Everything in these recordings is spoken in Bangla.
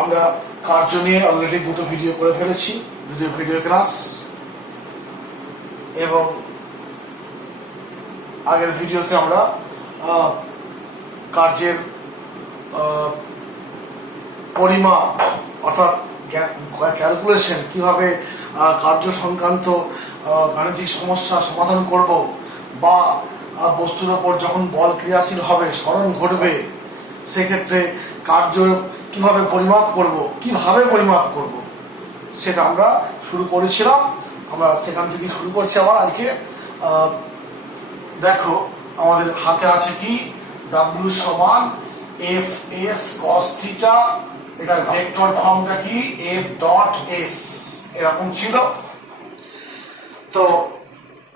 আমরা কার্য নিয়ে অলরেডি দুটো ভিডিও করে ফেলেছি, দুটো ভিডিও ক্লাস, এবং আগের ভিডিওতে আমরা কার্যের পরিমাপ অর্থাৎ ক্যালকুলেশন, কিভাবে কার্য সংক্রান্ত গাণিতিক সমস্যা সমাধান করব, বা বস্তুর ওপর যখন বল ক্রিয়াশীল হবে, স্মরণ ঘটবে, সেক্ষেত্রে কার্য কিভাবে পরিমাপ করব, কিভাবে পরিমাপ করব, সেটা আমরা শুরু করেছিলাম। আমরা সেখান থেকে শুরু করছি আবার আজকে। দেখো আমাদের হাতে আছে কি, W সমান এফ এস কস থিটা, এটার ভেক্টর ফর্মটা কি এফ ডট এস, এরকম ছিল। তো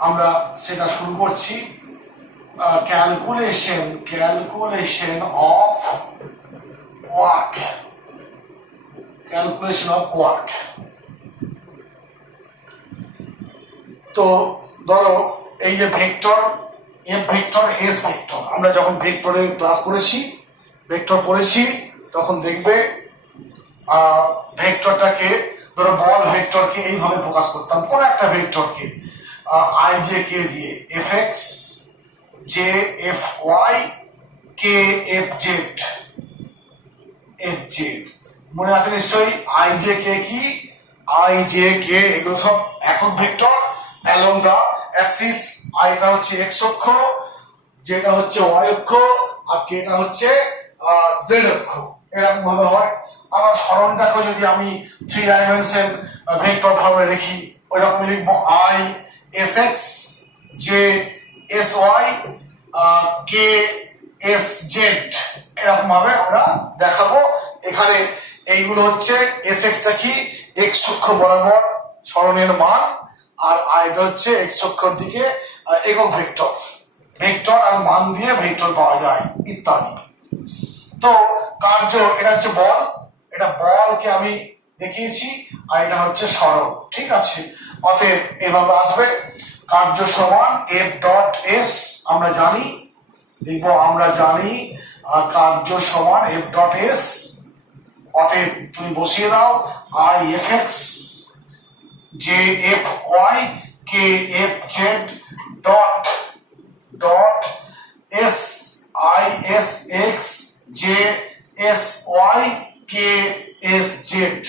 আমরা সেটা শুরু করছি। ক্যালকুলেশন অফ ওয়ার্ক, তো ধরো এই যে vector F vector S vector, আমরা যখন ভেক্টরের ক্লাস করেছি, ভেক্টর পড়েছি, তখন দেখবে ভেক্টরটাকে, ধরো বল ভেক্টরকে এইভাবে প্রকাশ করতাম, কোন একটা ভেক্টরকে আই জে কে দিয়ে, F X J F Y K F Z, মনে আছে নিশ্চয়ই? আই জে কে কি, আই জে কে এগুলো সব একক ভেক্টর অ্যালং দা অ্যাক্সিস। আইটা হচ্ছে এক্স অক্ষ, যেটা হচ্ছে ওয়াই অক্ষ, আর কেটা হচ্ছে জেড অক্ষ, এরকম ভাবে হয়। আবার সরণটাকে যদি আমি 3 ডাইমেনশন ভেক্টর ফর্মে লিখি, ওই রকম লিখবো I S X J S Y K S Z, এরকম ভাবে আমরা দেখাবো। এখানে এইগুলো হচ্ছে এস এক্সটা কি, এক্স অক্ষ বরাবর সরণের মান, আর আইটা হচ্ছে এক্স অক্ষর দিকে একক ভেক্টর, আর মান দিয়ে ভেক্টর পাওয়া যায় ইত্যাদি। তো কার্য, এটা হচ্ছে বল, এটা বলকে আমি দেখিয়েছি, আর এটা হচ্ছে সরণ, ঠিক আছে? অতএব এভাবে আসবে, কার্য সমান এফ ডট এস, আমরা জানি, লিখবো আমরা জানি, আর কার্য সমান এফ ডট এস। অতএব তুমি বসিয়ে দাও I F X J F Y K F Z dot S I S X J S Y K S Z,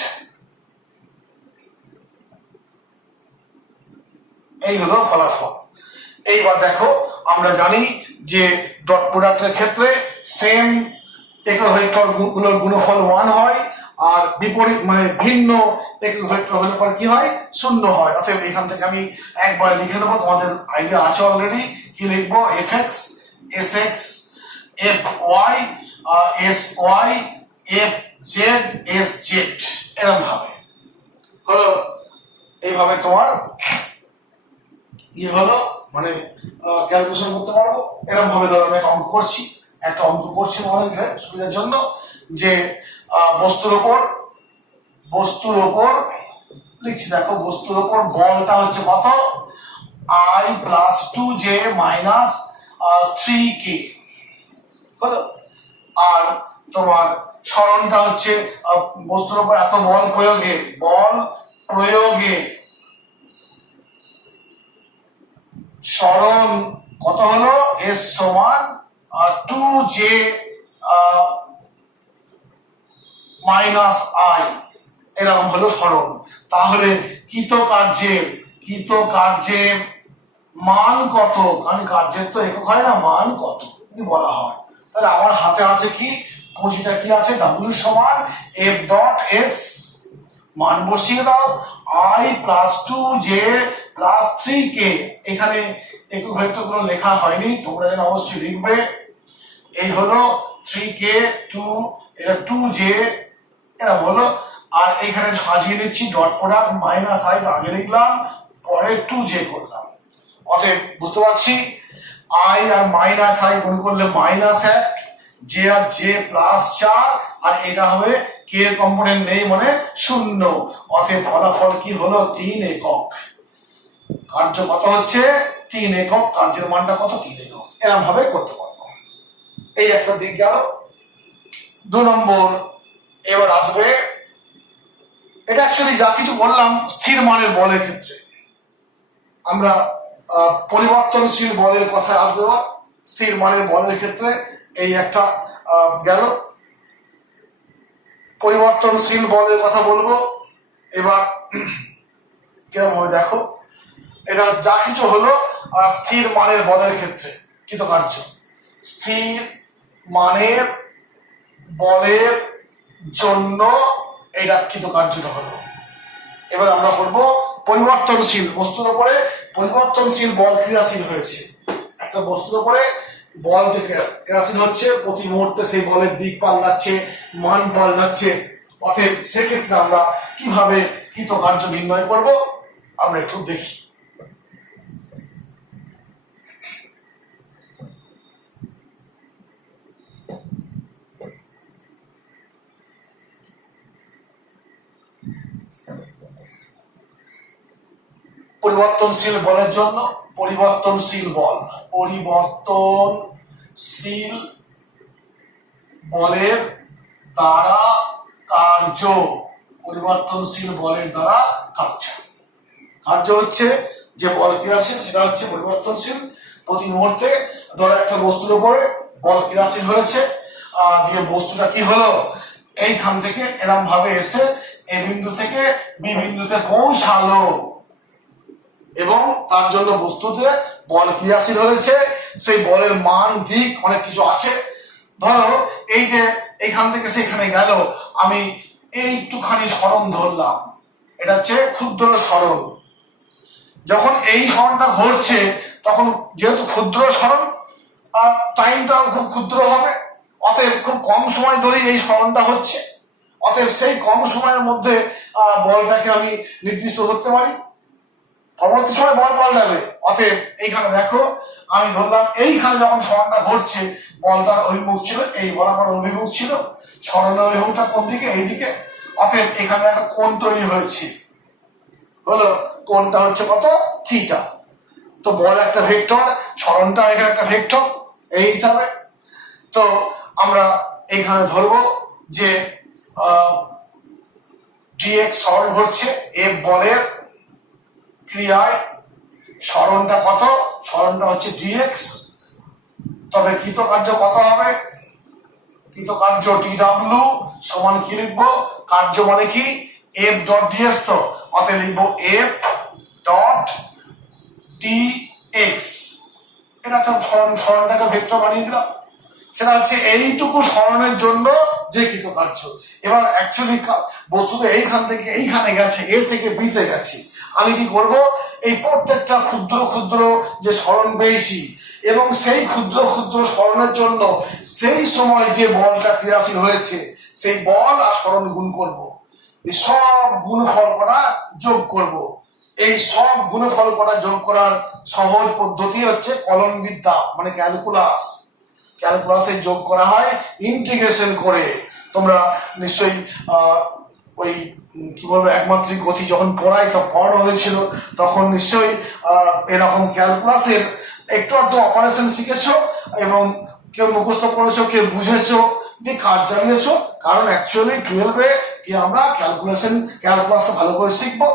এই হলো ফলাফল। এইবার দেখো, আমরা জানি যে ডট প্রোডাক্টের ক্ষেত্রে সেম একক ভেক্টর গুলোর গুণফল 1 হয়, আর বিপরীত মানে ভিন্ন একক ভেক্টর হলে পরে কি হয়, 0 হয়। অতএব এখান থেকে আমি একবার লিখে নেবো, তোমাদের আইডিয়া আছে অলরেডি। কি লিখবো, F X S X F Y S Y F Z S Z, এরকম ভাবে হলো। এইভাবে তোমার হলো, মানে ক্যালকুলেশন করতে পারবো। এরকম ভাবে ধরো আমি একটা অঙ্ক করছি আমাদের সুবিধার জন্য, যে বস্তুর ওপর লিখছি, দেখো বস্তুর ওপর বলটা হচ্ছে কত, I plus 2j minus 3k হলো, আর তোমার সরণটা হচ্ছে বস্তুর ওপর এত বল প্রয়োগে সরণ কত হলো, এস সমান 2j মাইনাস আই, এরকম হলো সরণ। তাহলে কৃত কার্যের মান কত, কারণ কার্যের তো একক হয় না, মান কত যদি বলা হয়, তাহলে আমার হাতে আছে কি, পুঁজিটা কি আছে, ডাব্লিউ সমান এফ ডট এস, মান বসিয়ে দাও, I plus 2j plus 3k। এখানে একক ভেক্টর গুলো লেখা হয়নি, তোমরা যেন অবশ্যই লিখবে। এই হলো 3k 2, এটা 2j, এরা হলো। আর এখানে সাজিয়ে নিচ্ছি ডট প্রোডাক্ট, মাইনাস আই আগে লিখলাম, পরে 2j করলাম। অতএব বুঝতে পারছি, আই আর মাইনাস আই গুণ করলে minus 1, J R J plus 4, আর এটা হবে কে এর কম্পোনেন্ট নেই মানে 0। অতএব ফলাফল কি হলো, 3 একক। কার্য কত হচ্ছে, 3 একক, কার্যের মানটা কত, 3 একক। এরকম ভাবে করতে পারবো। এই একটা দিক গেল। 2 নম্বর, এবার আসবে, এটা অ্যাকচুয়ালি যা কিছু বললাম স্থির মানের বলের ক্ষেত্রে। আমরা পরিবর্তনশীল বলের কথায় আসবো। এবার স্থির মানের বলের ক্ষেত্রে এই একটা গেল, পরিবর্তনশীল বলের কথা বলবো। এবার কিরকম হবে দেখো, এটা যা কিছু হলো স্থির মানের বলের ক্ষেত্রে কৃতকার্য। স্থির মানের বলের জন্য এটা কৃতকার্যটা হলো। এবার আমরা করবো পরিবর্তনশীল বস্তুর উপরে পরিবর্তনশীল বল ক্রিয়াশীল হয়েছে। একটা বস্তুর উপরে বল যে ক্রিয়াশীল হচ্ছে, প্রতি মুহূর্তে সেই বলের দিক পাল্টাচ্ছে, মান পাল্টাচ্ছে। অতএব সেক্ষেত্রে আমরা কিভাবে কৃতকার্য নির্ণয় করব আমরা একটু দেখি। পরিবর্তনশীল বলের জন্য পরিবর্তনশীল বলের দ্বারা কার্য, পরিবর্তনশীল বলের দ্বারা কার্য হচ্ছে যে বল ক্রিয়াশীল সেটা হচ্ছে পরিবর্তনশীল। প্রতি মুহূর্তে ধরো একটা বস্তুর উপরে বল ক্রিয়াশীল হয়েছে, দিয়ে বস্তুটা কি হলো, এইখান থেকে এরম ভাবে এসে এ বিন্দু থেকে বি বিন্দুতে পৌঁছালো এবং তার জন্য বস্তুতে বল ক্রিয়াশীল হয়েছে। সেই বলের মান দিক অনেক কিছু আছে। ধরো এই যে এইখান থেকে সেখানে গেল, আমি এইটুখানি সরণ ধরলাম, এটা হচ্ছে ক্ষুদ্র সরণ। যখন এই সরণটা ঘটছে তখন যেহেতু ক্ষুদ্র সরণ, আর টাইমটাও খুব ক্ষুদ্র হবে, অতএব খুব কম সময় ধরেই এই সরণটা হচ্ছে। অতএব সেই কম সময়ের মধ্যে বলটাকে আমি নির্দিষ্ট করতে পারি। পরবর্তী সময় বল পাল্টাবে। অতএব এইখানে দেখো, আমি ধরলাম এইখানে যখন সরণটা ঘটছে বলটার অভিমুখ ছিল এই বরাবর অভিমুখ ছিল, সরণের অভিমুখটা কোন দিকে, এইদিকে। অতএব এখানে একটা কোণ তৈরি হয়েছে, হলো কোণটা হচ্ছে কত, থিটা। তো বল একটা ভেক্টর, সরণটা এখানে একটা ভেক্টর, এই হিসাবে। তো আমরা এইখানে ধরবো যে dx সরণ ঘটছে, এফ বলের ক্রিয়ায় সরণটা কত, সরণটা হচ্ছে dx। তবে কৃতকার্য কত হবে, কৃতকার্য tw সমান কি লিখবো, কার্য মানে কি f ডট ds, তো অতএব লিখবো f ডট dx। এটা তো সরণটাকে ভেক্টর বানিয়ে দিলাম। সেটা হচ্ছে এইটুকু সরণের জন্য যে কৃতকার্য। এবার অ্যাকচুয়ালি বস্তুতে এইখান থেকে এইখানে গেছে, এ থেকে বিতে গেছে, আমি কি করব, এই প্রত্যেকটা ক্ষুদ্র ক্ষুদ্র যে সরণ পেয়েছি এবং সেই ক্ষুদ্র ক্ষুদ্র সরণের জন্য সেই সময় যে বলটা ক্রিয়াশীল হয়েছে সেই বল আর সরণ গুণ করব, এই সব গুণফল করা যোগ করব। এই সব গুণফল করা যোগ করার সহজ পদ্ধতি হচ্ছে কলন বিদ্যা, মানে ক্যালকুলাস। ক্যালকুলাসে যোগ করা হয় ইন্টিগ্রেশন করে। তোমরা নিশ্চয়ই ওই কি বলবো একমাত্রিক গতি যখন পড়াই তো পড়ানো হয়েছিল, তখন নিশ্চয়ই এরকম ক্যালকুলাসের একটু একটু অপারেশন শিখেছো এবং কেউ মুখস্থ করেছো, কেউ বুঝেছো, দিয়ে কাজ চালিয়েছো। কারণ অ্যাকচুয়ালি 12-এ কি আমরা ক্যালকুলাস ভালো করে শিখবো।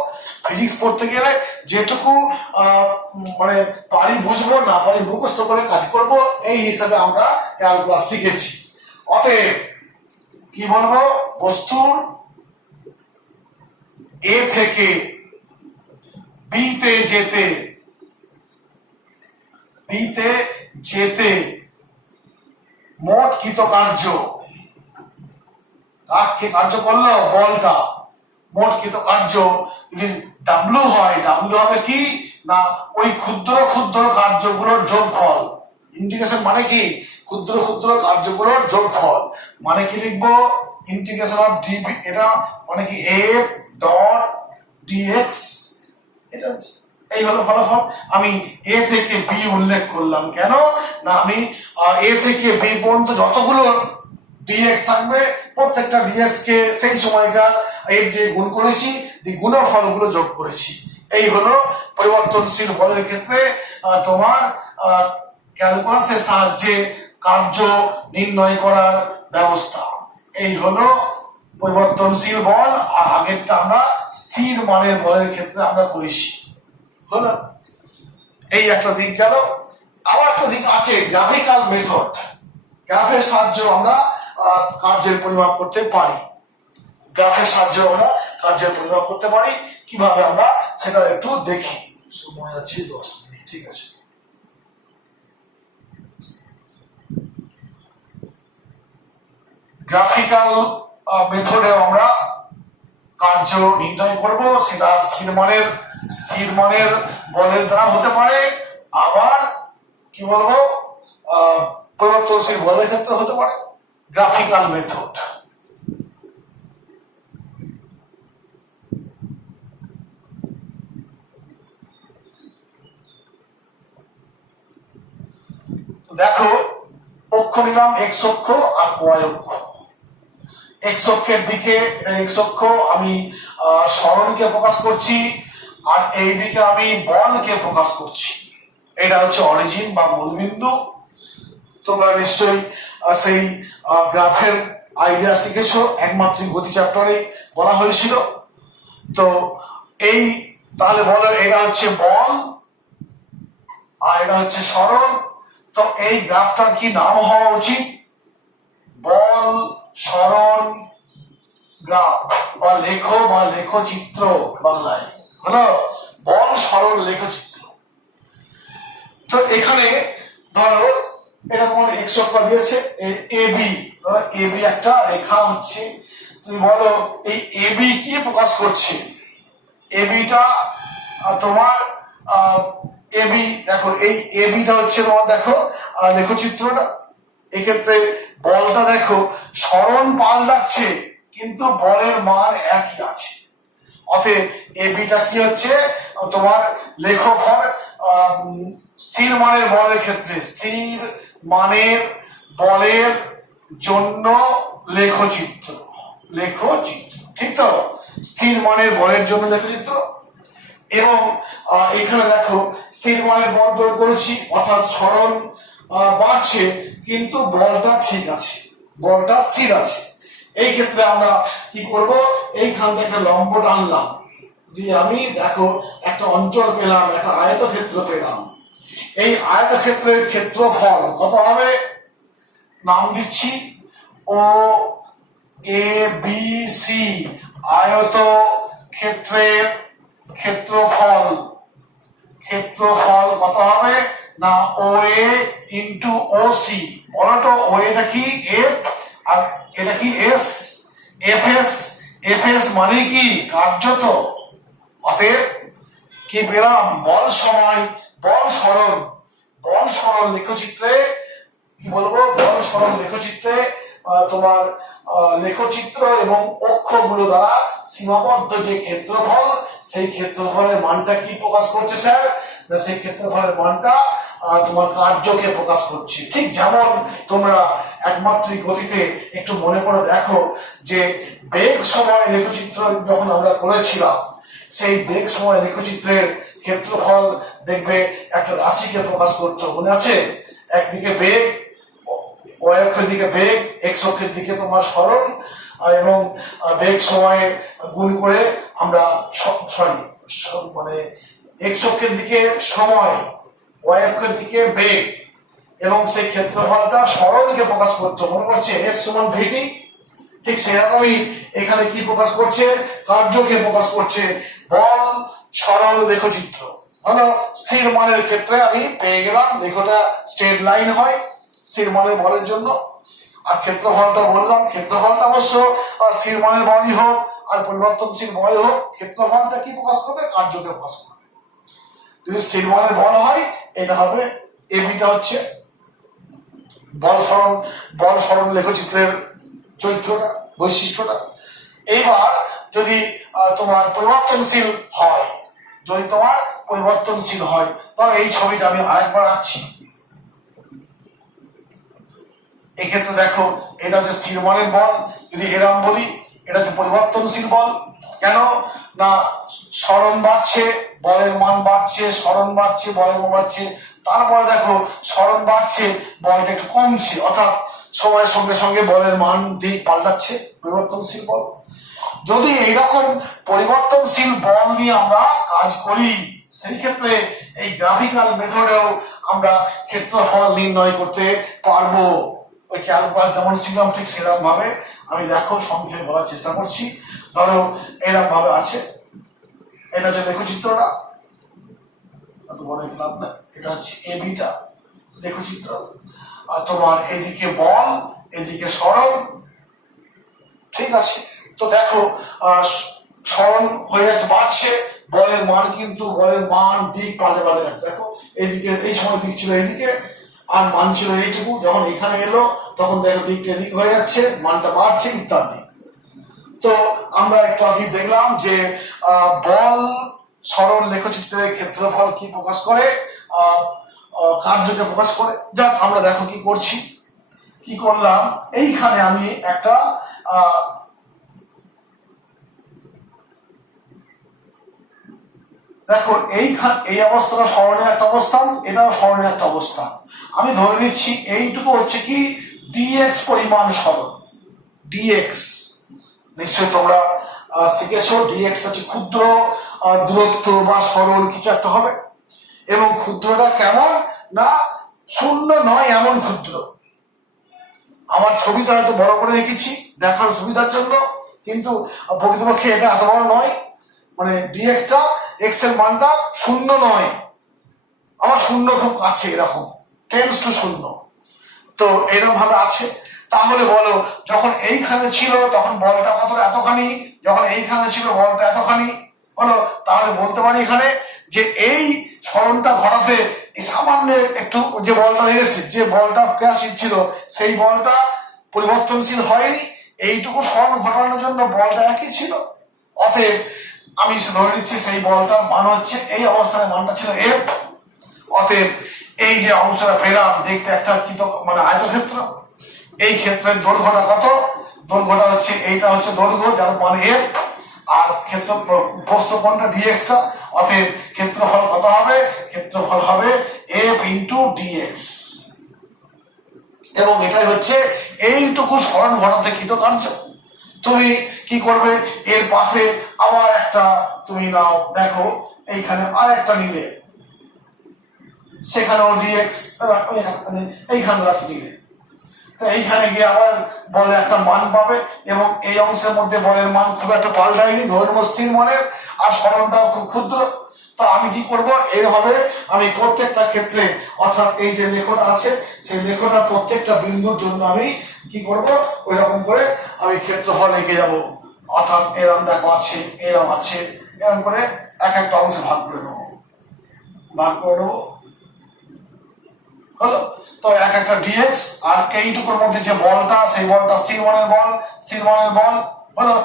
ফিজিক্স পড়তে গেলে যেটুকু মানে পারি বুঝবো, না পারি মুখস্থ করে কাজ করব, এই হিসাবে আমরা ক্যালকুলাস শিখেছি। অতএব কি বলবো, বস্তুর এ থেকে বিতে যেতে মোট কৃতকার্য, কার্য করলো বলটা, মোট কৃতকার্য যদি ডাব্লু হয়, ডাব্লু হবে কি না ওই ক্ষুদ্র ক্ষুদ্র কার্যগুলোর যোগফল। ইন্টিগ্রেশন মানে কি, ক্ষুদ্র ক্ষুদ্র কার্যগুলোর যোগফল। মানে কি লিখবো, ইন্টিগ্রেশন অফ ডিবি, এটা মানে কি এফ ডট ডিএক্স। এটা এই হলো ফলাফল। আমি এ থেকে বি উল্লেখ করলাম কেন না, আমি এ থেকে বি পর্যন্ত যতগুলো ডিএক্স থাকবে প্রত্যেকটা ডিএক্স কে সেই সময়কার এফ দিয়ে গুণ করেছি, গুণফলগুলো যোগ করেছি। এই হলো পরিবর্তনশীল বলের ক্ষেত্রে তোমার ক্যালকুলাসের সাহায্যে কার্য নির্ণয় করার ব্যবস্থা। এই হলো পরিবর্তনশীল বল, আর আগেরটা আমরা স্থির মানের বলের ক্ষেত্রে আমরা করেছি। হলো, এই একটা দিক গেল। আবার একটা দিক আছে গ্রাফিক্যাল মেথড। গ্রাফের সাহায্যে আমরা কার্যের পরিমাপ করতে পারি। গ্রাফের সাহায্যে আমরা কার্যের পরিমাপ করতে পারি। কিভাবে আমরা সেটা একটু দেখি। সময় আছে 10 মিনিট, ঠিক আছে। গ্রাফিক্যাল মেথডে আমরা কার্য নির্ণয় করব। সেটা স্থির মানের বলের দ্বারা হতে পারে, আবার কি বলবো পরিবর্তনশীল বলের ক্ষেত্রে হতে পারে। Graphical method. দেখো, অক্ষ নিলাম এক্স অক্ষ আর ওয়াই অক্ষ। এক্স অক্ষের দিকে এক্স অক্ষ আমি সরণকে প্রকাশ করছি, আর এই দিকে আমি বলকে প্রকাশ করছি। এটা হচ্ছে অরিজিন বা মূলবিন্দু। তোমরা নিশ্চয়ই সেই গ্রাফের আইডিয়া শিখেছো, একমাত্রিক গতি চ্যাপ্টারে বলা হয়েছিল। তো এই তাহলে বলো, এটা হচ্ছে বল আর এটা হচ্ছে সরণ। তো এই গ্রাফটার কি নাম হওয়া উচিত? বল সরণ গ্রাফ বা লেখচিত্র বাংলায় হলো বল সরণ লেখচিত্র। তো এখানে ধরো এটা তোমার এক্স অক্ষ দিয়েছে এবি, এবি একটা রেখা হচ্ছে। তুমি বলো এই এবি কি প্রকাশ করছে? এবিটা তোমার এবি, দেখো এই এবিটা হচ্ছে তোমার, দেখো লেখচিত্রটা। এক্ষেত্রে বলটা দেখো সরণ পাল্টাচ্ছে কিন্তু বলের মান একই আছে। অতএব এবিটা কি হচ্ছে তোমার লেখফল। স্থির মানের বলের ক্ষেত্রে স্থির মানের বলের জন্য লেখচিত্র, ঠিক তো? স্থির মানের বলের জন্য লেখচিত্র। এবং এখানে দেখো স্থির মানের বল প্রয়োগ করেছি, অর্থাৎ সরণ বাড়ছে কিন্তু বলটা ঠিক আছে, বলটা স্থির আছে। এই ক্ষেত্রে আমরা কি করব, এইখান থেকে একটা লম্ব টানলাম দিয়ে আমি দেখো একটা অঞ্চল পেলাম, একটা আয়তক্ষেত্র পেলাম। এই আয়তক্ষেত্রের ক্ষেত্রফল কত হবে? নাম দিচ্ছি ও এ বি সি। আয়ত ক্ষেত্রের ক্ষেত্রফল কত হবে না ও এ ইন্টু ও সি। বলতো ও এটা কি এফ আর এটা কি এস। এফ এস মানে কি কার্যত। অতএব কি পেলাম? বল সরণ লেখচিত্রে কি বলবো, বল সরণ লেখচিত্রে তোমার লেখচিত্র এবং অক্ষগুলো দ্বারা সীমাবদ্ধ যে ক্ষেত্রফল, সেই ক্ষেত্রফলের মানটা কি প্রকাশ করছে স্যার? না সেই ক্ষেত্রফলের মানটা তোমার কার্যকে প্রকাশ করছে। ঠিক যেমন তোমরা একমাত্রিক গতিতে একটু মনে করে দেখো যে বেগ সময় লেখচিত্র যখন আমরা করেছিলাম, সেই বেগ সময় লেখচিত্রের ক্ষেত্রফল দেখবে একটা রাশিকে প্রকাশ করতো, মনে আছে? একদিকে বেগ, ওয়াই অক্ষের দিকে বেগ, এক্স অক্ষের দিকে তোমার সরণ, এবং বেগ সময়ের গুণ করে আমরা মানে এক্স অক্ষের দিকে সময়, ওয়াই অক্ষের দিকে বেগ, এবং সেই ক্ষেত্রফলটা সরণকে প্রকাশ করতো, মনে করছে এস সমান ভিটি। ঠিক সেরকমই এখানে কি প্রকাশ করছে? কার্যকে প্রকাশ করছে। বল সরল লেখচিত্র হলো স্থির মানের ক্ষেত্রে আমি পেয়ে গেলাম, লেখটা স্ট্রেট লাইন হয় স্থির মানের বলের জন্য। আর ক্ষেত্রফলটা বললাম, ক্ষেত্রফলটা অবশ্য স্থির মানের বলই হোক আর পরিবর্তনশীল বল হোক, ক্ষেত্রফলটা কি প্রকাশ করবে? কার্যকে প্রকাশ করবে। যদি স্থির মানের বল হয় এটা হবে এবিটা হচ্ছে বল সরণ লেখচিত্রের চরিত্রটা, বৈশিষ্ট্যটা। এইবার যদি তোমার পরিবর্তনশীল হয়, তবে এই ছবিটা আমি আরেকবার আঁকছি। এক্ষেত্রে দেখো এটা হচ্ছে স্থির মানের বল, যদি এরম বলি এটা হচ্ছে পরিবর্তনশীল বল। কেন না সরণ বাড়ছে, বলের মান বাড়ছে, সরণ বাড়ছে, বলের মান বাড়ছে। তারপরে দেখো সরণ বাড়ছে, বলটা একটু কমছে, অর্থাৎ সময়ের সঙ্গে সঙ্গে বলের মান দিক পাল্টাচ্ছে, পরিবর্তনশীল বল। যদি এইরকম পরিবর্তনশীল বল নিয়ে আমরা কাজ করি, সেই ক্ষেত্রে এই গ্রাফিক্যাল মেথডেও আমরা ক্ষেত্রফল নির্ণয় করতে পারবো। ওই ক্যালকুলাস যেমন শিখলাম ঠিক সেরকম ভাবে আমি দেখো সংক্ষেপে বলার চেষ্টা করছি। ধরো এরকম ভাবে আছে, এটা হচ্ছে লেখচিত্রটা, এত বড় লাভ না, এটা হচ্ছে এবিটা লেখচিত্র, আর তোমার এদিকে বল, এদিকে সরণ, ঠিক আছে। তো দেখো সরণ হয়ে যাচ্ছে, বাড়ছে, বলের মান কিন্তু বলের মান দিক পাল্টে পাল্টে যাচ্ছে। দেখো এদিকে এই সময় দিক ছিল এইদিকে, আর মান ছিল এইটুকু, যখন এখানে এলো তখন দেখো দিকটা এদিক হয়ে যাচ্ছে, মানটা বাড়ছে ইত্যাদি। তো আমরা একটু আগে দেখলাম যে বল সরল লেখচিত্রের ক্ষেত্রফল কি প্রকাশ করে, কার্যকে প্রকাশ করে। যাক আমরা দেখো কি করছি, কি করলাম, এইখানে আমি একটা দেখো এই অবস্থাটা সরণের একটা অবস্থান, এটাও সরণের একটা অবস্থান। আমি ধরে নিচ্ছি এইটুকু হচ্ছে কি ডিএক্স পরিমাণ সরণ, ডিএক্স নিশ্চয়ই তোমরা শিখেছো, ডিএক্স হচ্ছে ক্ষুদ্র দূরত্ব বা সরল কিছু একটা হবে, এবং ক্ষুদ্রটা কেমন না শূন্য নয় এমন ক্ষুদ্র। আমার ছবিটা হয়তো বড় করে রেখেছি দেখার সুবিধার জন্য, কিন্তু প্রকৃতপক্ষে এটা এত বড় নয়, মানে ডিএক্সটা এক্স এর মানটা শূন্য নয়, আমার শূন্য খুব কাছে, এরকম টেন্স টু শূন্য। তো এরকম ভাবে আছে। তাহলে বলো যখন এইখানে ছিল তখন বলটা কত, এতখানি, যখন এইখানে ছিল বলটা এতখানি হলো, তাহলে বলতে পারি এখানে যে এই সরণটা ঘটাতে সামান্য একটু যে বলটা লেগেছে, যে বলটা ক্রিয়াশীল ছিল সেই বলটা পরিবর্তনশীল হয়নি, এইটুকু সরণ ঘটানোর জন্য বলটা একই ছিল। অতএব আমি ধরে নিচ্ছি সেই বলটার মান হচ্ছে, এই অবস্থায় মানটা ছিল এফ। অতএব এই যে অংশটা পেলাম দেখতে একটা কি মানে আয়তক্ষেত্র, এই ক্ষেত্রের দৈর্ঘ্যটা কত, দৈর্ঘ্যটা হচ্ছে এইটা হচ্ছে দৈর্ঘ্য যার মান এফ, আর ক্ষেত্র প্রস্থ কোণটা ডিএক্সটা। অতএব ক্ষেত্রফল কত হবে, ক্ষেত্রফল হবে এফ ইন্টু ডিএক্স। এবং এটাই হচ্ছে এইটুকু সরণ ঘটাতে কৃতকার্য। তুমি কি করবে, এর পাশে আবার একটা তুমি নাও, দেখো এইখানে আর একটা নিলে, সেখানেও ডিএক্স, এইখানে নিলে, এইখানে গিয়ে আবার বলের একটা মান পাবে, এবং এই অংশের মধ্যে বলের মান খুব একটা পাল্টায়নি, ধরে নেব স্থির মানের, আর সরণটাও খুব ক্ষুদ্র। তো আমি কি করব, এইভাবে আমি প্রত্যেকটা ক্ষেত্রে, অর্থাৎ এই যে লেখটা আছে সেই লেখটার প্রত্যেকটা বিন্দুর জন্য আমি কি করব, ওই রকম করে আমি ক্ষেত্রফল এঁকে যাব। অর্থাৎ এরকম দেখো আছে, এরকম আছে, এরকম করে এক একটা অংশে ভাগ করে নেবো, ভাগ করে নেবো, হলো। তো এক একটা ডিএক্স, আর এইটুকুর মধ্যে যে বলটা, সেই বলটা স্থির মানের বল, স্থির মানের বল হলো।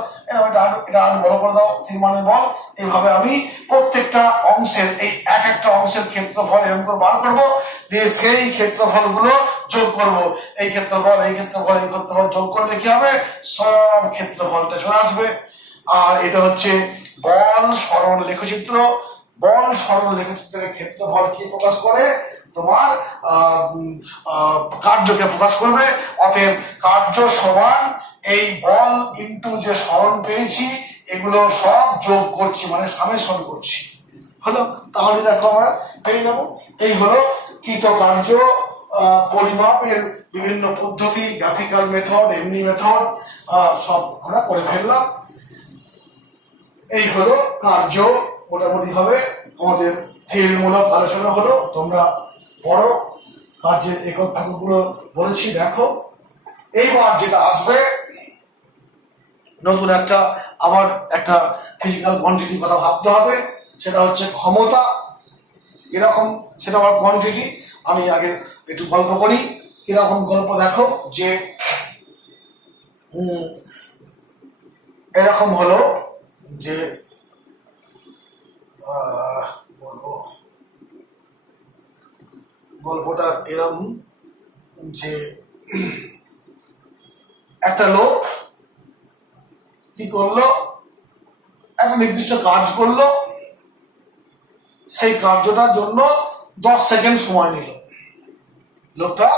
এটা আরো বড় করে দাও, স্থির মানের বল। এইভাবে আমি প্রত্যেকটা অংশের, এই এক একটা অংশের ক্ষেত্রফল এরকম করে বার করবো, দিয়ে সেই ক্ষেত্রফল গুলো যোগ করব। এই ক্ষেত্রফল, এই ক্ষেত্রফল, এই ক্ষেত্রফল যোগ করলে কি হবে, সব ক্ষেত্রফলটা চলে আসবে। আর এটা হচ্ছে বল সরণ লেখচিত্র। বল সরণ লেখচিত্রের ক্ষেত্রফল কি প্রকাশ করে, তোমার কার্যকে প্রকাশ করবে। অতএব কার্য সমান এই বল ইন্টু যে সরণ পেয়েছি, এগুলো সব যোগ করছি, মানে সামেশন করছি, হলো। তাহলে দেখো আমরা পেয়ে যাব। এই হলো কৃতকার্য পরিমাপের বিভিন্ন পদ্ধতি, গ্রাফিক্যাল মেথড, এমনি মেথড, সব আমরা করে ফেললাম। এই হলো কার্য, মোটামুটি ভাবে আমাদের থিওরিমূলক আলোচনা হলো। তোমরা বড় কার্যের একক গুলো বলেছি, দেখো। এইবার যেটা আসবে, নতুন একটা আবার একটা ফিজিক্যাল কোয়ান্টিটির কথা ভাবতে হবে, সেটা হচ্ছে ক্ষমতা। এরকম সেটা আবার কোয়ান্টিটি। আমি আগে একটু গল্প করি, কিরকম গল্প দেখো, যে এরকম হলো যে বলবো, গল্পটা এরকম যে একটা লোক কি করলো, একটা নির্দিষ্ট কাজ করলো, সেই কার্যটার জন্য 10 সেকেন্ড সময় নিল। লোকটা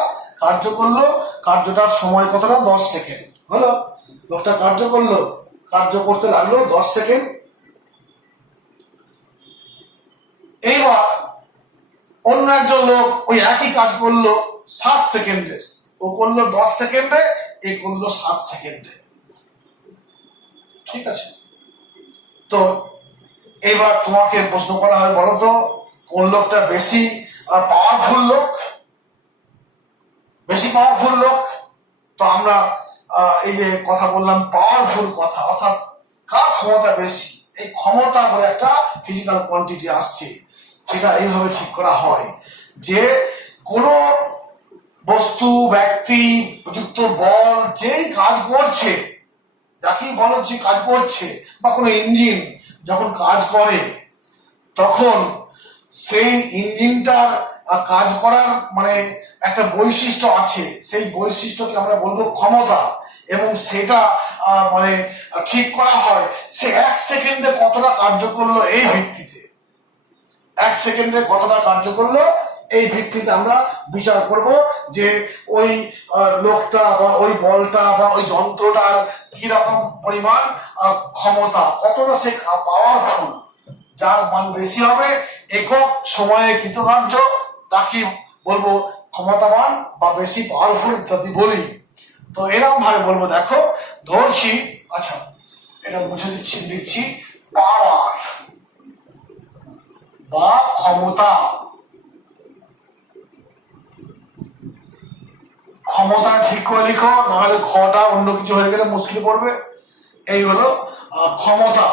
কার্য করলো, কার্যটার সময় কতটা 10 সেকেন্ড হলো। লোকটা কার্য করলো, কার্য করতে লাগলো 10 সেকেন্ড। এইবার অন্য একজন লোক ওই একই কাজ করলো 7 সেকেন্ডে, ও করলো 10 সেকেন্ডে, এ করলো 7 সেকেন্ডে। ঠিক আছে, তো এবার তোমাকে প্রশ্ন করা হয়, বলো তো কোন লোকটা বেশি পাওয়ারফুল লোক? বেশি পাওয়ারফুল লোক, তো আমরা এই যে কথা বললাম পাওয়ারফুল কথা, অর্থাৎ কার ক্ষমতা বেশি, এই ক্ষমতা বলে একটা ফিজিক্যাল কোয়ান্টিটি আসছে, সেটা এইভাবে ঠিক করা হয় যে কোনো বস্তু, ব্যক্তি, প্রযুক্ত বল যেই কাজ করছে, যাকেই বলো যে কাজ করছে, বা কোনো ইঞ্জিন যখন কাজ করে, তখন সেই ইঞ্জিনটার কাজ করার মানে একটা বৈশিষ্ট্য আছে, সেই বৈশিষ্ট্যকে আমরা বলবো ক্ষমতা, এবং সেটা মানে ঠিক করা হয় সে 1 সেকেন্ডে কতটা কার্য করলো এই ভিত্তিতে। 1 সেকেন্ডে কতটা কার্য করলো এই ভিত্তিতে আমরা বিচার করব যে ওই লোকটা বা ওই বলটা বা ওই যন্ত্রটার কি রকম পরিমাণ ক্ষমতা, কতটা সে পাওয়ারফুল। যার মান বেশি হবে একক সময়ে কৃতকার্য, তাকে বলবো ক্ষমতাবান বা বেশি পাওয়ারফুল ইত্যাদি বলি। তো এরকম ভাবে বলবো, দেখো ধরছি, আচ্ছা এটা মুছে দিচ্ছি, লিখছি পাওয়ার বা ক্ষমতা। ক্ষমতা ঠিক করে লিখো, নাহলে খটা অন্য কিছু হয়ে গেলে মুশকিল পড়বে। এই হলো ক্ষমতা,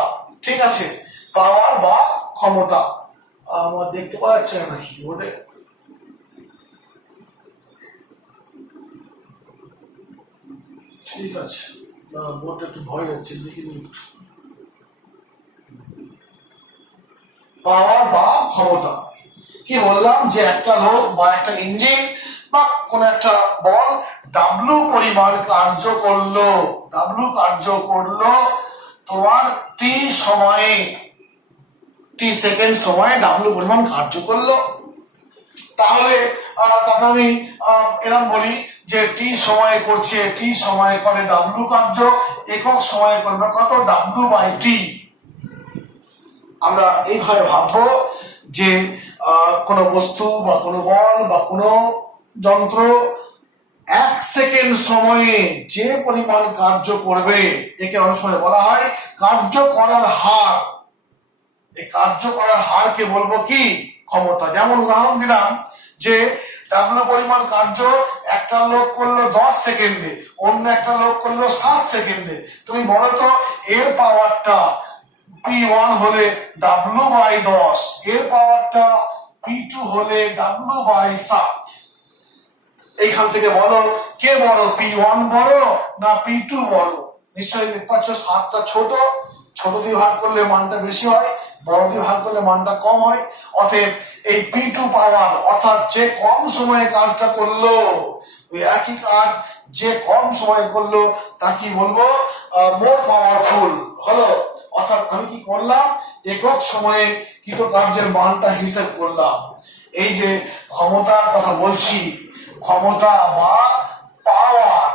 ঠিক আছে, পাওয়ার বা ক্ষমতা। আমার দেখতে পাওয়া যাচ্ছে না কিবোর্ডে, ঠিক আছে, বোর্ডটা একটু ভয় যাচ্ছে, দেখি একটু। পাওয়ার বা ক্ষমতা কি বললাম, যে একটা লোক বা একটা ইঞ্জিন বা কোন একটা বল ডাব্লু পরিমাণ কার্য করলো, ডাব্লু কার্য করলো তোমার টি সময়ে, টি সেকেন্ড সময়ে ডাব্লু পরিমাণ কার্য করলো। তাহলে তখন আমি এরকম বলি যে টি সময়ে করছে, টি সময়ে করে ডাব্লু কার্য, একক সময়ে করবে কত, ডাব্লু বাই টি। আমরা এইভাবে ভাববো যে কোনো বস্তু বা কোনো বল বা কোনো যন্ত্র 1 সেকেন্ড সময়ে যে পরিমাণ কার্য করবে, একে অনেক সময় বলা হয় কার্য করার হার। এই কার্য করার হারকে বলবো কি, ক্ষমতা। যেমন উদাহরণ দিলাম যে ডাব্লু পরিমাণ কার্য একটা লোক করলো 10 সেকেন্ডে, অন্য একটা লোক করলো 7 সেকেন্ডে। তুমি বলো তো এর পাওয়ারটা P1 হলে ডাব্লু বাই 10, এর পাওয়ারটা P2 হলে ডাব্লু বাই 7। এইখান থেকে বলো কে বড়, P1 বড় না P2 বড়? নিশ্চয়ই দেখতে পাচ্ছ 7টা ছোট, ছোট দিয়ে ভাগ করলে মানটা বেশি হয়, বড় দিয়ে ভাগ করলে মানটা কম হয়। অতএব এই P2 পাওয়ার, অর্থাৎ যে কম সময়ে কাজটা করলো, ওই একই কাজ যে কম সময় করলো তাকে বলবো মোর পাওয়ারফুল হলো। অর্থাৎ আমি কি করলাম, একক সময়ে কৃতকার্যের মানটা হিসেব করলাম। এই যে ক্ষমতার কথা বলছি, ক্ষমতা বা পাওয়ার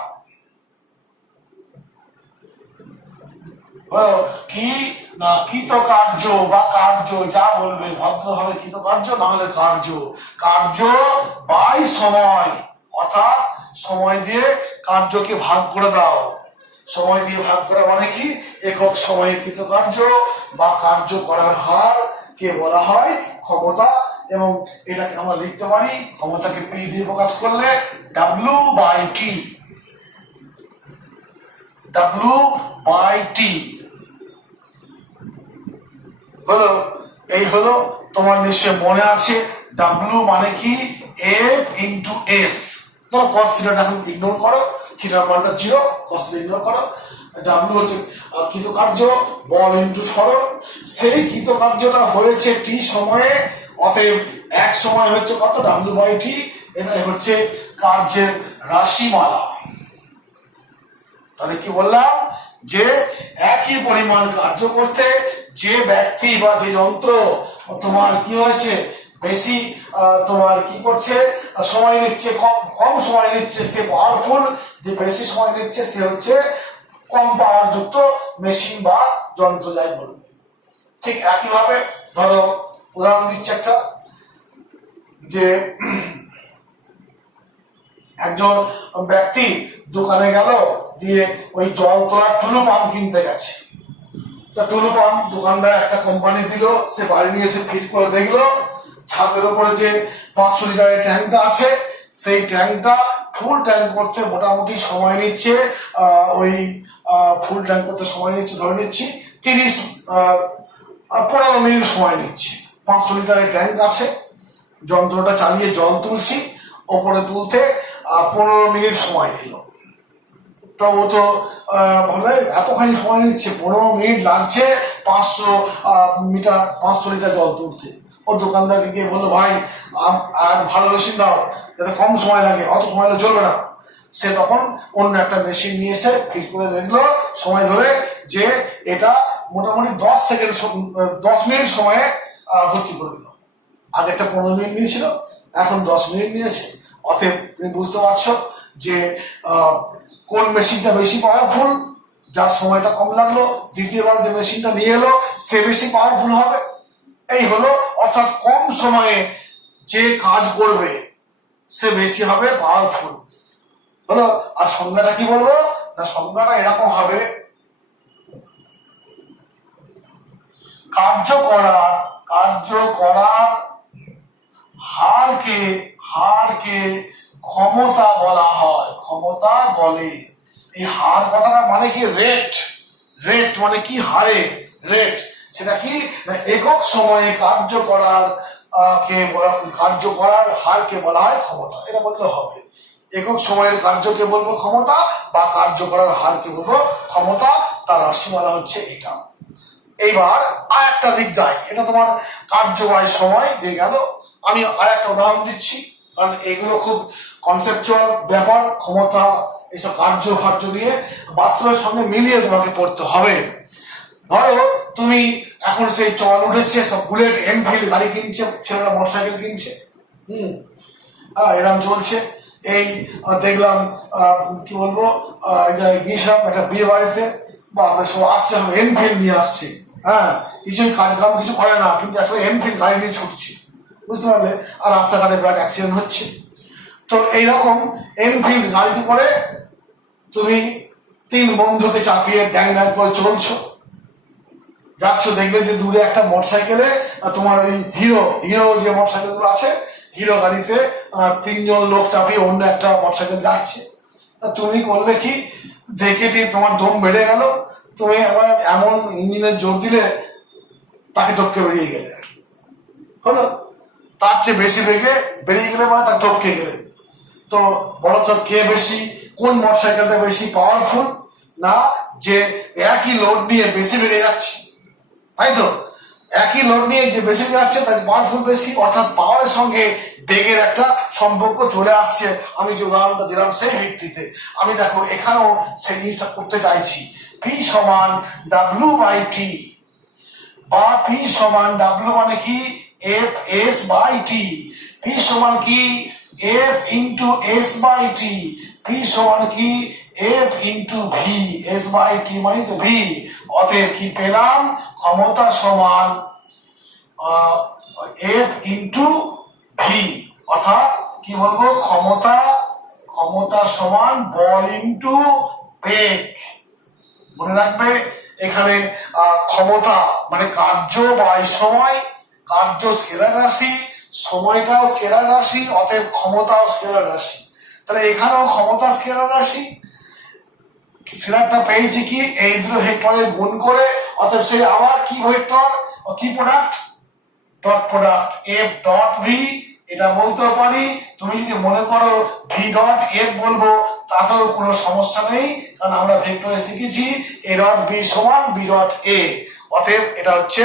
কি না কৃতকার্য বা কার্য, যা বলবে ভদ্রভাবে কৃতকার্য না হলে কার্য, কার্য বাই সময়, অর্থাৎ সময় দিয়ে কার্যকে ভাগ করে দাও। সময় দিয়ে ভাগ করা মানে কি, একক সময়ে কৃতকার্য বা কার্য করার হার কে বলা হয় ক্ষমতা। এবং এটাকে আমরা লিখতে পারি, ক্ষমতাকে পি দিয়ে প্রকাশ করলে W by T, W by T হলো। এই হলো, তোমার নিশ্চয় মনে আছে ডাব্লু মানে কি, এফ ইন্টু এস। ধরো কস থিটাটা এখন ইগনোর করো, থিটার মানটা 0, কস থিটা ইগনোর করো। ডাব্লু হচ্ছে কৃতকার্য, বল ইন্টু সরণ। সেই কৃতকার্যটা হয়েছে টি সময়ে, অতএব এক সময় হচ্ছে কত, ডাব্লু বাই টি। এটাই হচ্ছে কার্যের রাশিমালা। তাহলে কি বললাম, যে একই পরিমাণ কার্য করতে যে ব্যক্তি বা যে যন্ত্র তোমার কি হয়েছে বেশি তোমার কি করছে, সময় নিচ্ছে, কম কম সময় নিচ্ছে সে পাওয়ারফুল, যে বেশি সময় নিচ্ছে সে হচ্ছে কম পাওয়ার যুক্ত মেশিন বা যন্ত্র যাই বলবে। ঠিক একইভাবে ধরো উদাহরণ দিচ্ছে একটা, যে একজন ব্যক্তি দোকানে গেল, দিয়ে ওই জল তোলার টুলু পাম্প কিনতে গেছে। টুলু পাম্প দোকানদার একটা কোম্পানি দিল, সে বাড়ি নিয়ে এসে ফিট করে দেখলো ছাদের উপরে যে 500 লিটারের ট্যাঙ্কটা আছে, সেই ট্যাঙ্কটা ফুল ট্যাঙ্ক করতে মোটামুটি সময় নিচ্ছে, ওই ফুল ট্যাঙ্ক করতে সময় নিচ্ছে ধরে নিচ্ছি 15 মিনিট সময় নিচ্ছে। 500 লিটারের ট্যাঙ্ক আছে, যন্ত্রটা চালিয়ে জল তুলছি, ওপরে তুলতে 15 মিনিট সময় নিল। তো ও তো ভাবে এতখানি সময় নিচ্ছে, 15 মিনিট লাগছে 500 লিটার জল তুলতে। ও দোকানদারকে গিয়ে বললো, ভাই আর ভালো মেশিন দাও যাতে কম সময় লাগে, অত সময় হলে চলবে না। সে তখন অন্য একটা মেশিন নিয়ে এসে ফিট করে দেখলো সময় ধরে, যে এটা মোটামুটি 10 মিনিট সময়ে ভর্তি করে দিল। আগে একটা 15 মিনিট নিয়েছিল, এখন 10 মিনিট নিয়েছে। অতএব তুমি বুঝতে পারছো যে কোন মেশিনটা বেশি পাওয়ারফুল, যার সময়টা কম লাগলো, দ্বিতীয়বার যে মেশিনটা নিয়ে এলো সে বেশি পাওয়ারফুল হবে। এই হলো, অর্থাৎ কম সময়ে যে কাজ করবে সে বেশি হবে পাওয়ারফুল হলো। আর সংজ্ঞাটা কি বলবো না, সংজ্ঞাটা এরকম হবে, কার্য করার হারকে ক্ষমতা বলা হয়, ক্ষমতা বলে। এই হার কথাটা মানে কি, রেট মানে কি, হারে রেট, সেটা কি না একক সময়ে কার্য করার হারকে বলা হয় ক্ষমতা। এটা বললে হবে, একক সময়ের কার্যকে বলবো ক্ষমতা, বা কার্য করার হারকে বলবো ক্ষমতা, তার রাশিমালা হচ্ছে এটা। এইবার আর একটা দিক যায়, এটা তোমার কার্যবাহী সময় দিয়ে গেল। আমি আর একটা উদাহরণ দিচ্ছি, কারণ এগুলো খুব কনসেপচুয়াল ব্যাপার, ক্ষমতা এসব কার্য নিয়ে বাস্তবের সঙ্গে মিলিয়ে তোমাকে পড়তে হবে। ধরো তুমি এখন সেই চল উঠেছে, সব বুলেট এনফিল্ড গাড়ি কিনছে, ছেলেরা মোটরসাইকেল কিনছে, এরকম চলছে। এই দেখলাম কি বলবো, গিয়েছিলাম একটা বিয়ে বাড়িতে, বা আমরা সব আসছে, এনফিল্ড নিয়ে আসছে, কিছুই কাজকাম কিছু করে না, কিন্তু একটা এনফিল্ড গাড়ি নিয়ে ছুটছে, বুঝতে পারলে। আর রাস্তাঘাটে বিরাট অ্যাক্সিডেন্ট হচ্ছে। তো এইরকম এনফিল্ড গাড়িতে করে তুমি 3 বন্ধুকে চাপিয়ে ড্যাং করে চলছো, যাচ্ছ, দেখবে যে দূরে একটা মোটরসাইকেলে তোমার ওই হিরো যে মোটরসাইকেল গুলো আছে, হিরো গাড়িতে 3 জন লোক চাপিয়ে অন্য একটা মোটরসাইকেল যাচ্ছে। তা তুমি করলে কি, দেখে তোমার দম বেড়ে গেল, তুমি আবার এমন ইঞ্জিনের জোর দিলে তাকে টপকে বেরিয়ে গেলে, হলো। তার চেয়ে বেশি বেগে বেরিয়ে গেলে মানে তার টপকে গেলে। তো বলো তো কে বেশি, কোন মোটরসাইকেলটা বেশি পাওয়ারফুল, না যে একই লোড নিয়ে বেশি বেড়ে যাচ্ছে, তাই তো? একই লোড নিয়ে যে বেশি যাচ্ছে তার পাওয়ারফুল বেশি, অর্থাৎ পাওয়ারের সঙ্গে বেগের একটা সম্পর্ক চলে আসছে। আমি যে উদাহরণটা দিলাম সেই ভিত্তিতে আমি দেখো এখানেও সেই জিনিসটা করতে চাইছি। P সমান W/T, বা P সমান W মানে কি, F/S/T। P সমান কি, F/S/T। P সমান কি, F/V। S/T মানে তো V। অতএব কি পেলাম, ক্ষমতা সমান F/V, অর্থাৎ কি বলবো, ক্ষমতা সমান বল ইন্টু বেগ। মনে রাখবে এখানে ক্ষমতা মানে কার্য বাই সময়, কার্য স্কেলার রাশি, সময়টাও স্কেলার রাশি, অতএব ক্ষমতাও স্কেলার রাশি। তাহলে এখানেও ক্ষমতা স্কেলার রাশি, স্কেলারটা পেয়েছি কি, এই দুটো ভেক্টরে গুণ করে, অতএব সেই আবার কি ভেক্টর, কি প্রোডাক্ট, ডট প্রোডাক্ট F.V। এটা বলতেও পারি, তুমি যদি মনে করো V.F বলবো তাতেও কোনো সমস্যা নেই, কারণ আমরা ভেক্টরে শিখেছি A.B সমান B.A। অতএব এটা হচ্ছে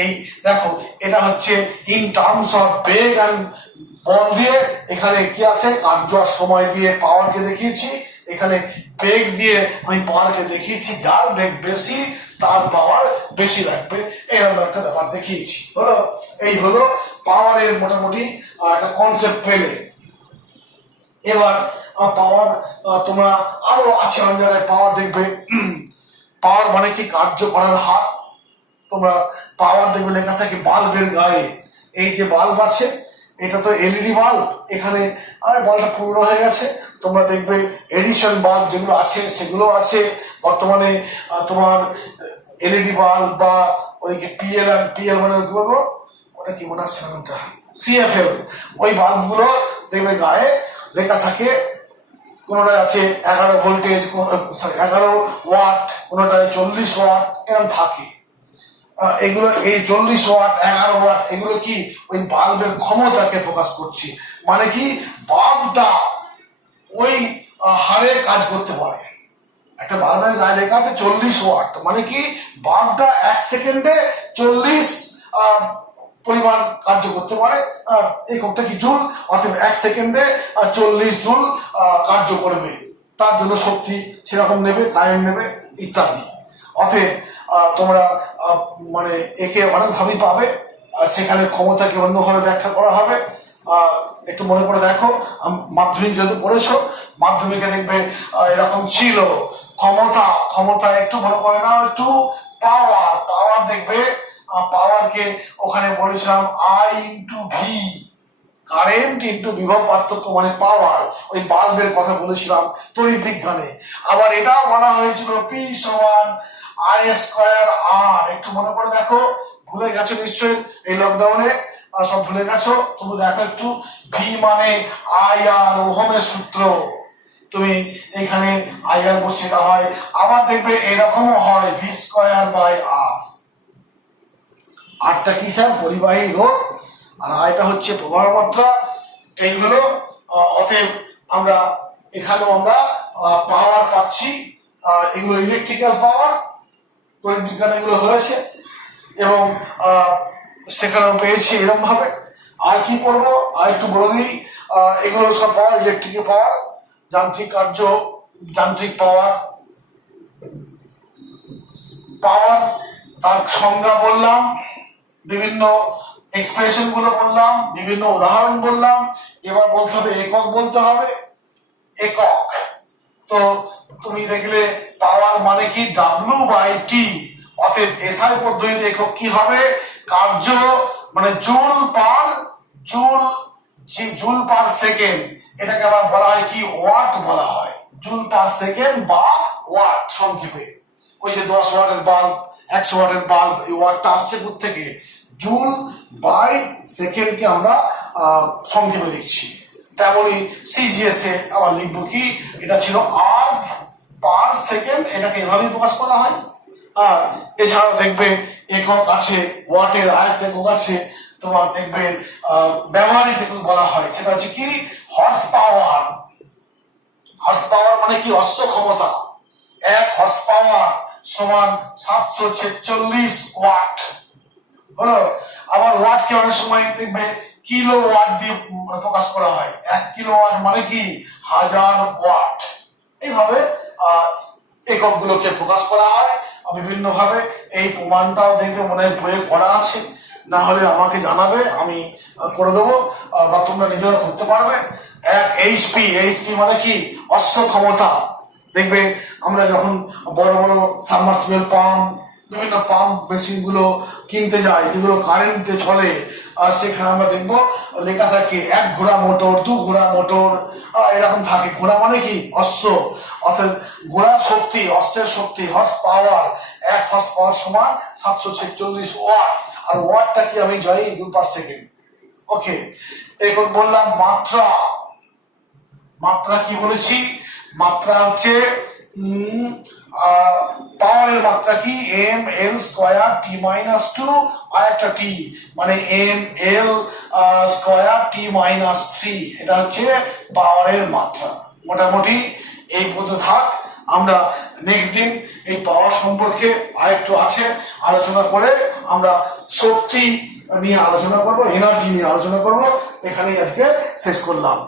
এই দেখো, এটা হচ্ছে in terms of bag and ball দিয়ে, এখানে কি আছে, কার্য আর সময় দিয়ে পাওয়ারকে দেখিয়েছি, এখানে বেগ দিয়ে আমি পাওয়ারকে দেখিয়েছি। যার বেগ বেশি তার পাওয়ার বেশি লাগবে, এরকম একটা ব্যাপার দেখিয়েছি। হলো এই হলো পাওয়ারের মোটামুটি একটা কনসেপ্ট পেলে। এবার পাওয়ার তোমরা আরো আছে অনেক জায়গায় পাওয়ার দেখবে। পাওয়ার মানে কি? কার্য করার হার। তোমরা পাওয়ার দেখবে লেখা থাকে বাল্বের গায়ে। এই যে বাল্ব আছে এটা তো এলইডি বাল্ব, এখানে বাল্বটা পুরনো হয়ে গেছে। তোমরা দেখবে এডিশন বাল্ব যেগুলো আছে সেগুলো আছে বর্তমানে। তোমার এলইডি বাল্ব বা ওই পিএল মানে কি বলবো, ওটা কি মনে আসছে নামটা, সিএফএল, ওই বাল্বগুলো দেখবে গায়ে লেখা থাকে। কোনোটায় আছে 11 ভোল্টেজ, 11 ওয়াট, কোনোটায় 40 ওয়াট, এরকম থাকে। এগুলো এই 40 ওয়াট 11 ওয়াট এগুলো কি ওই বাল্বের ক্ষমতাকে প্রকাশ করছে। মানে কি বাল্বটা ওই হারে কাজ করতে পারে। একটা বাল্বের গায়ে লেখা আছে 40 ওয়াট, মানে কি বাল্বটা 1 সেকেন্ডে 40 পরিমাণ কার্য করতে পারে। এককটা কি জুল, অর্থাৎ 1 সেকেন্ডে 40 জুল কার্য করবে। তার জন্য শক্তি সেরকম নেবে, কারেন্ট নেবে ইত্যাদি। অতএব তোমরা মানে একে অনেকভাবেই পাবে, সেখানে ক্ষমতাকে অন্যভাবে ব্যাখ্যা করা হবে। একটু মনে করে দেখো, মাধ্যমিক যেহেতু পড়েছো, মাধ্যমিকে দেখবে এরকম ছিল ক্ষমতা একটু মনে করে নাও, একটু পাওয়ার দেখবে। পাওয়ারকে ওখানে বলেছিলাম I into V, current into বিভব পার্থক্য মানে পাওয়ার। ওই বাল্বের কথা বলেছিলাম তড়িৎ বিজ্ঞানে। আবার এটাও বলা হয়েছিল পি সমান আই স্কোয়ার আর। একটু মনে করে দেখো, ভুলে গেছো নিশ্চয়ই এই লকডাউনে, সব ভুলে গেছো। তুমি দেখো একটু, ভি মানে আই আর, ওহমের সূত্র। তুমি এখানে আই আর বসে হয়। আবার দেখবে এরকমও হয় ভি স্কোয়ার বাই আর। আরটা কি স্যার? পরিবাহী রোধ, আর আয়টা হচ্ছে প্রবাহ মাত্রা। এইগুলো অতএব আমরা এখানেও আমরা পাওয়ার পাচ্ছি। এগুলো ইলেকট্রিক্যাল পাওয়ার, তড়িৎ বিজ্ঞান এগুলো হয়েছে এবং সেখানেও পেয়েছি এরকম ভাবে। আর কি পড়বো আর একটু বলে দিই। এগুলো সব পাওয়ার, ইলেকট্রিক্যাল পাওয়ার, যান্ত্রিক কার্য, যান্ত্রিক পাওয়ার। তার সংজ্ঞা বললাম, বিভিন্ন এক্সপ্রেশন গুলো বললাম, বিভিন্ন উদাহরণ বললাম। এবার বলতে হবে একক, বলতে হবে একক। তো তুমি দেখলে পাওয়ার মানে কি W/T। অতএব এসআই পদ্ধতিতে একক কি হবে? কার্য মানে জুল পার সেকেন্ড। এটাকে আবার বলা হয় কি ওয়াট বলা হয়, জুল পার সেকেন্ড বা ওয়াট সংক্ষেপে। ওই যে 10 ওয়াটের বাল্ব, 100 ওয়াটের বাল্ব, এই ওয়াটটা আসছে থেকে জুল বাই সেকেন্ডকে আমরা সংক্ষেপে লিখছি। তেমনি সিজিএস এ আবার লিখবো কি, এটা ছিল আর্ক পার সেকেন্ড, এটাকে এভাবেই প্রকাশ করা হয়। আর এছাড়াও দেখবে একক আছে, ওয়াটের আরেকটা একক আছে, তোমার দেখবে ব্যবহারিক একক বলা হয়, সেটা হচ্ছে কি হর্স পাওয়ার। হর্স পাওয়ার মানে কি অশ্ব ক্ষমতা। 1 হর্স পাওয়ার সমান 746 ওয়াট হলো। আবার ওয়াট কে অনেক সময় দেখবে কিলো ওয়াট দিয়ে প্রকাশ করা হয়। 1 কিলো ওয়াট মানে কি 1000 ওয়াট। এইভাবে একক গুলোকে প্রকাশ করা হয় বিভিন্ন ভাবে। এই প্রমাণটাও দেখবে মনে হয় বইয়ে করা আছে, না হলে আমাকে জানাবে, আমি করে দেবো, বা তোমরা নিজেরা করতে পারবে। 1 এইচপি মানে কি অশ্ব ক্ষমতা। দেখবে আমরা যখন বড় বড় সাবমার্সিবল পাম্প, বিভিন্ন পাম্প মেশিন গুলো কিনতে যাই যেগুলো কারেন্টে চলে, সেখানে আমরা দেখবো লেখা থাকে 1 ঘোড়া মোটর, 2 ঘোড়া মোটর, এরকম থাকে। ঘোড়া মানে কি অশ্ব, অর্থাৎ ঘোড়ার শক্তি, অশ্বের শক্তি, হর্স পাওয়ার। 1 হর্স পাওয়ার সমান 746 ওয়াট। আর ওয়াটটা কি আমি জানি জুল পার সেকেন্ড। ওকে, এখন বললাম মাত্রা কি বলেছি? মাত্রা হচ্ছে পাওয়ারের মাত্রা কি এম এল স্কয়ার টি মাইনাস 2 আর একটা টি মানে এম এল স্কয়ার টি মাইনাস 3। এটা হচ্ছে পাওয়ারের মাত্রা। মোটামুটি এই পদ্ধতি থাক। আমরা নেক্সট দিন এই পাওয়ার সম্পর্কে আরেকটু আছে আলোচনা করে আমরা শক্তি নিয়ে আলোচনা করব, এনার্জি নিয়ে আলোচনা করব। এখানেই আজকে শেষ করলাম।